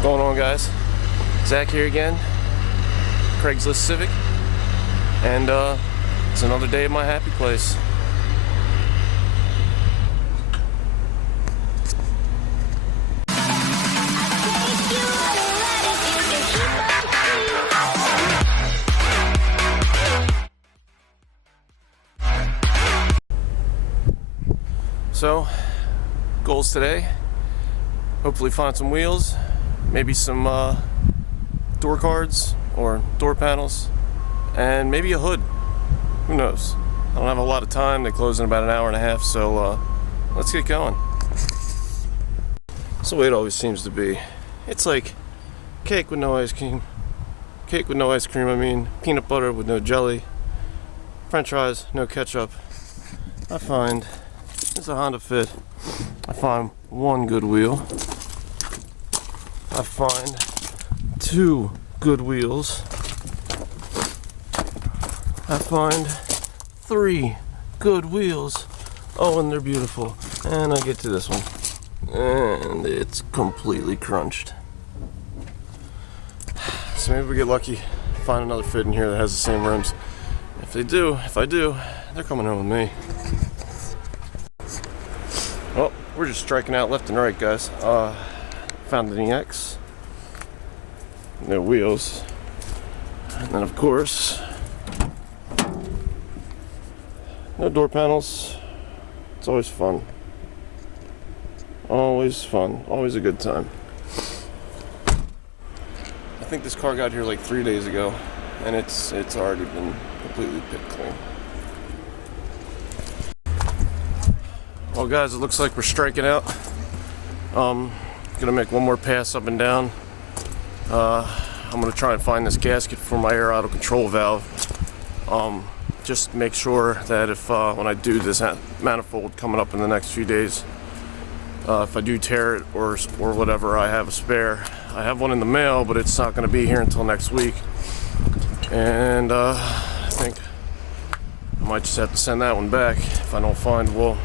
What's going on, guys? Zach here again, Craigslist Civic, and it's another day at my happy place. So, goals today, hopefully find some wheels, maybe some door cards or door panels, and maybe a hood. Who knows? I don't have a lot of time. They close in about an hour and a half, so let's get going. That's the way it always seems to be. It's like cake with no ice cream. Cake with no ice cream, I mean peanut butter with no jelly. French fries, no ketchup. I find it's a Honda Fit. I find one good wheel. I find two good wheels. I find three good wheels. Oh, and they're beautiful. And I get to this one, and it's completely crunched. So maybe we get lucky, find another Fit in here that has the same rims. If I do, they're coming home with me. Well, we're just striking out left and right, guys. Found an EX. No wheels. And then, of course, no door panels. It's always fun. Always fun. Always a good time. I think this car got here like 3 days ago, and it's already been completely pit clean. Well, guys, it looks like we're striking out. Gonna make one more pass up and down. I'm gonna try and find this gasket for my air auto control valve. Just make sure that if when I do this manifold coming up in the next few days, if I do tear it or whatever, I have a spare. I have one in the mail, but it's not gonna be here until next week. And I think I might just have to send that one back if I don't find, well,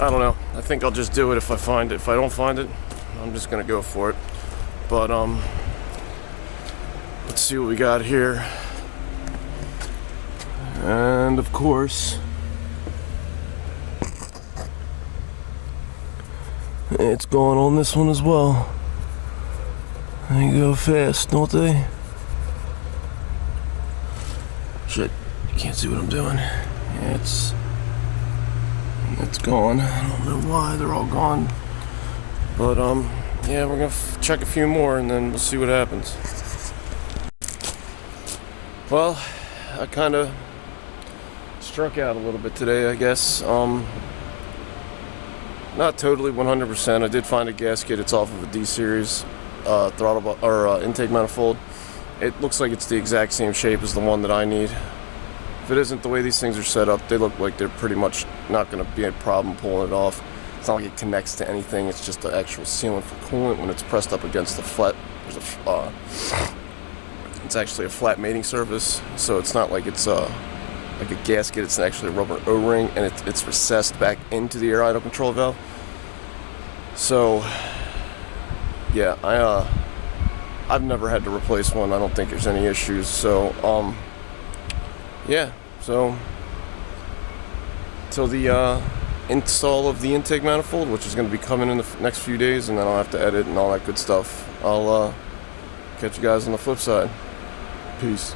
I don't know. I think I'll just do it if I find it. If I don't find it, I'm just gonna go for it. But let's see what we got here. And of course, it's going on this one as well. They go fast, don't they? Shit, you can't see what I'm doing. Yeah, it's gone. I don't know why they're all gone, but yeah, we're gonna check a few more and then we'll see what happens. Well, I kind of struck out a little bit today, I guess. Not totally 100%. I did find a gasket. It's off of a D series throttle or intake manifold. It looks like it's the exact same shape as the one that I need. If it isn't, the way these things are set up, they look like they're pretty much not going to be a problem pulling it off. It's not like it connects to anything. It's just the actual sealant for coolant when it's pressed up against the flat. There's it's actually a flat mating surface, so it's not like it's like a gasket. It's actually a rubber O-ring, and it's recessed back into the air idle control valve. So yeah, I've never had to replace one. I don't think there's any issues. So yeah, so till the install of the intake manifold, which is going to be coming in the next few days, and then I'll have to edit and all that good stuff. I'll catch you guys on the flip side. Peace.